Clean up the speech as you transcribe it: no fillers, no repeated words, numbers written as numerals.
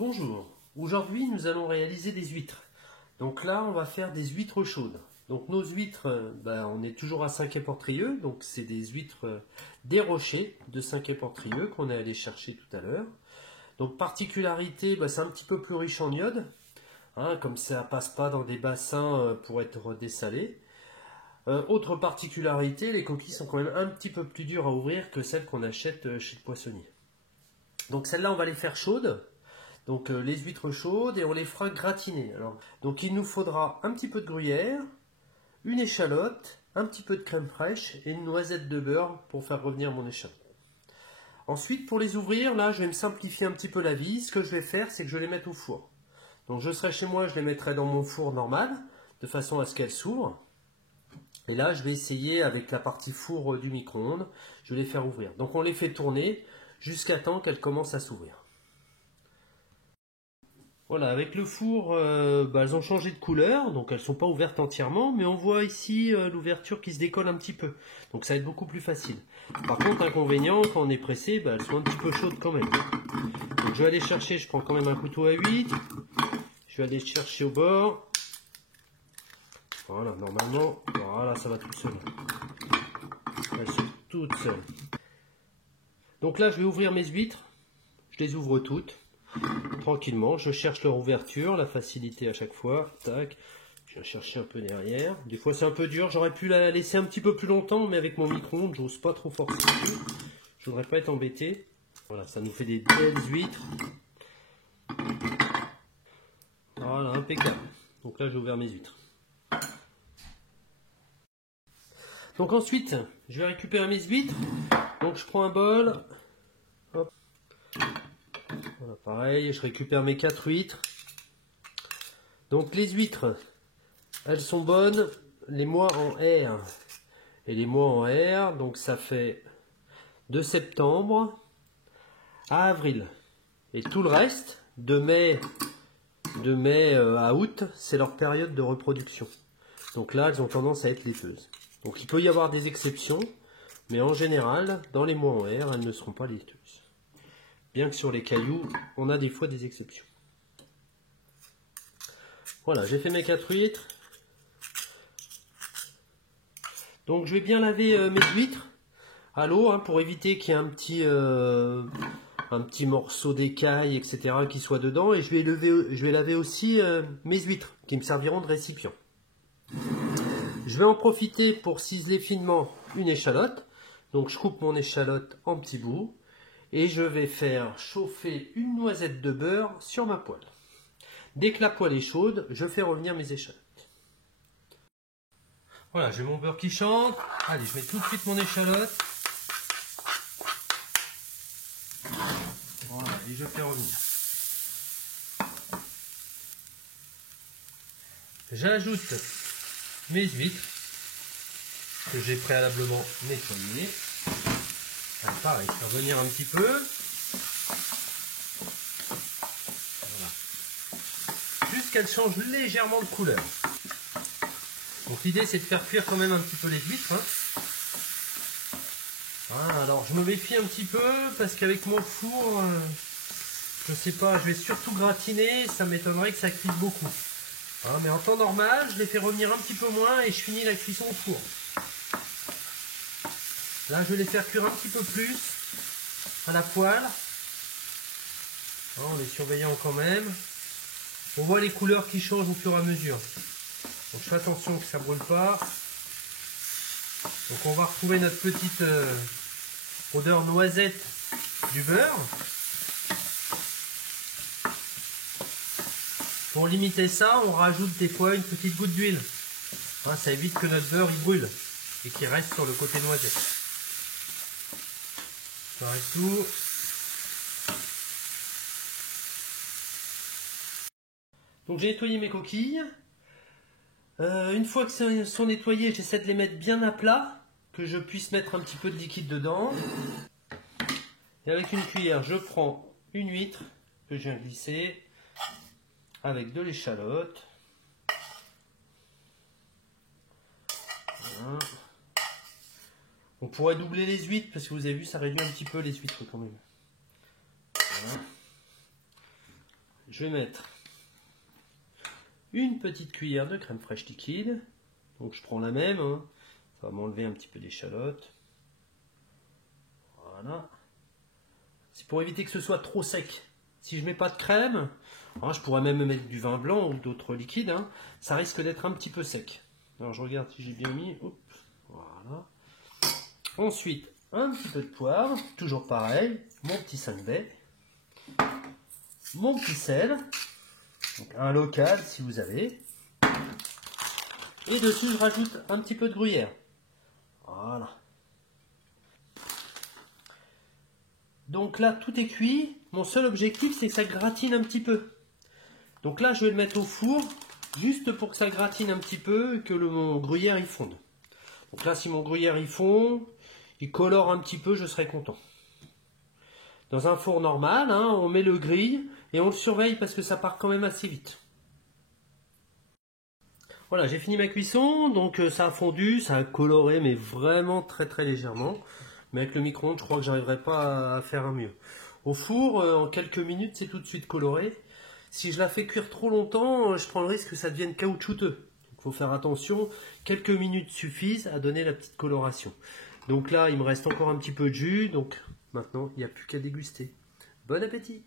Bonjour, aujourd'hui nous allons réaliser des huîtres. Donc là on va faire des huîtres chaudes. Donc nos huîtres, on est toujours à Saint-Quay-Portrieux, donc c'est des huîtres des rochers de Saint-Quay-Portrieux qu'on est allé chercher tout à l'heure. Donc particularité, c'est un petit peu plus riche en iode, comme ça passe pas dans des bassins pour être dessalé. Autre particularité, les coquilles sont quand même un petit peu plus dures à ouvrir que celles qu'on achète chez le poissonnier. Donc celles-là on va les faire chaudes. Donc les huîtres chaudes et on les fera gratiner. Donc il nous faudra un petit peu de gruyère, une échalote, un petit peu de crème fraîche et une noisette de beurre pour faire revenir mon échalote. Ensuite pour les ouvrir, là je vais me simplifier un petit peu la vie. Ce que je vais faire, c'est que je vais les mettre au four. Donc je serai chez moi, je les mettrai dans mon four normal, de façon à ce qu'elles s'ouvrent. Et là je vais essayer avec la partie four du micro-ondes, je vais les faire ouvrir. Donc on les fait tourner jusqu'à temps qu'elles commencent à s'ouvrir. Voilà, avec le four, elles ont changé de couleur, donc elles ne sont pas ouvertes entièrement, mais on voit ici l'ouverture qui se décolle un petit peu. Donc ça va être beaucoup plus facile. Par contre, inconvénient, quand on est pressé, elles sont un petit peu chaudes quand même. Donc je vais aller chercher, je prends quand même un couteau à huîtres. Je vais aller chercher au bord. Voilà, normalement, voilà, ça va tout seul. Elles sont toutes seules. Donc là, je vais ouvrir mes huîtres. Je les ouvre toutes. Tranquillement, je cherche leur ouverture, la facilité à chaque fois. Tac, je viens chercher un peu derrière. Des fois c'est un peu dur, j'aurais pu la laisser un petit peu plus longtemps, mais avec mon micro-ondes, j'ose pas trop forcer. Je voudrais pas être embêté. Voilà, ça nous fait des belles huîtres. Voilà, impeccable. Donc là, j'ai ouvert mes huîtres. Donc ensuite, je vais récupérer mes huîtres. Donc je prends un bol. Hop. Voilà, pareil, je récupère mes 4 huîtres. Donc les huîtres, elles sont bonnes les mois en R. Et les mois en R, donc ça fait de septembre à avril. Et tout le reste, de mai à août, c'est leur période de reproduction. Donc là, elles ont tendance à être laiteuses. Donc il peut y avoir des exceptions, mais en général, dans les mois en R, elles ne seront pas laiteuses. Bien que sur les cailloux, on a des fois des exceptions. Voilà, j'ai fait mes 4 huîtres. Donc je vais bien laver mes huîtres à l'eau pour éviter qu'il y ait un petit morceau d'écaille, etc. qui soit dedans. Et je vais laver aussi mes huîtres qui me serviront de récipient. Je vais en profiter pour ciseler finement une échalote. Donc je coupe mon échalote en petits bouts. Et je vais faire chauffer une noisette de beurre sur ma poêle. Dès que la poêle est chaude, je fais revenir mes échalotes. Voilà, j'ai mon beurre qui chante. Allez, je mets tout de suite mon échalote. Voilà, et je fais revenir. J'ajoute mes huîtres que j'ai préalablement nettoyées. Alors, pareil, je fais revenir un petit peu. Voilà. Jusqu'elles changent légèrement de couleur. Donc l'idée c'est de faire cuire quand même un petit peu les huîtres. Voilà, alors je me méfie un petit peu parce qu'avec mon four, je sais pas, je vais surtout gratiner, ça m'étonnerait que ça cuise beaucoup. Mais en temps normal, je les fais revenir un petit peu moins et je finis la cuisson au four. Là, je vais les faire cuire un petit peu plus à la poêle, en les surveillant quand même. On voit les couleurs qui changent au fur et à mesure. Donc je fais attention que ça ne brûle pas. Donc on va retrouver notre petite odeur noisette du beurre. Pour limiter ça, on rajoute des fois une petite goutte d'huile. Ça évite que notre beurre il brûle et qu'il reste sur le côté noisette. J'arrête tout. Donc j'ai nettoyé mes coquilles. Une fois que sont nettoyées, j'essaie de les mettre bien à plat, que je puisse mettre un petit peu de liquide dedans. Et avec une cuillère, je prends une huître que je viens glisser avec de l'échalote. Voilà. On pourrait doubler les huîtres parce que vous avez vu, ça réduit un petit peu les huîtres quand même. Voilà. je vais mettre une petite cuillère de crème fraîche liquide. Donc je prends la même, hein. Ça va m'enlever un petit peu d'échalote. Voilà. C'est pour éviter que ce soit trop sec. Si je mets pas de crème, hein, je pourrais même mettre du vin blanc ou d'autres liquides, hein, ça risque d'être un petit peu sec. Alors je regarde si j'ai bien mis. Hop, voilà. Ensuite, un petit peu de poivre, toujours pareil, mon petit 5 baies, mon petit sel, donc un local si vous avez. Et dessus, je rajoute un petit peu de gruyère. Voilà. Donc là, tout est cuit. Mon seul objectif, c'est que ça gratine un petit peu. Donc là, je vais le mettre au four, juste pour que ça gratine un petit peu et que mon gruyère y fonde. Donc là, si mon gruyère y fond, il colore un petit peu, je serai content. Dans un four normal, hein, on met le grille et on le surveille parce que ça part quand même assez vite. Voilà, j'ai fini ma cuisson, donc ça a fondu, ça a coloré, mais vraiment très très légèrement. Mais avec le micro-ondes, je crois que j'arriverai pas à faire un mieux. Au four, en quelques minutes, c'est tout de suite coloré. Si je la fais cuire trop longtemps, je prends le risque que ça devienne caoutchouteux. Il faut faire attention, quelques minutes suffisent à donner la petite coloration. Donc là, il me reste encore un petit peu de jus, donc maintenant, il n'y a plus qu'à déguster. Bon appétit!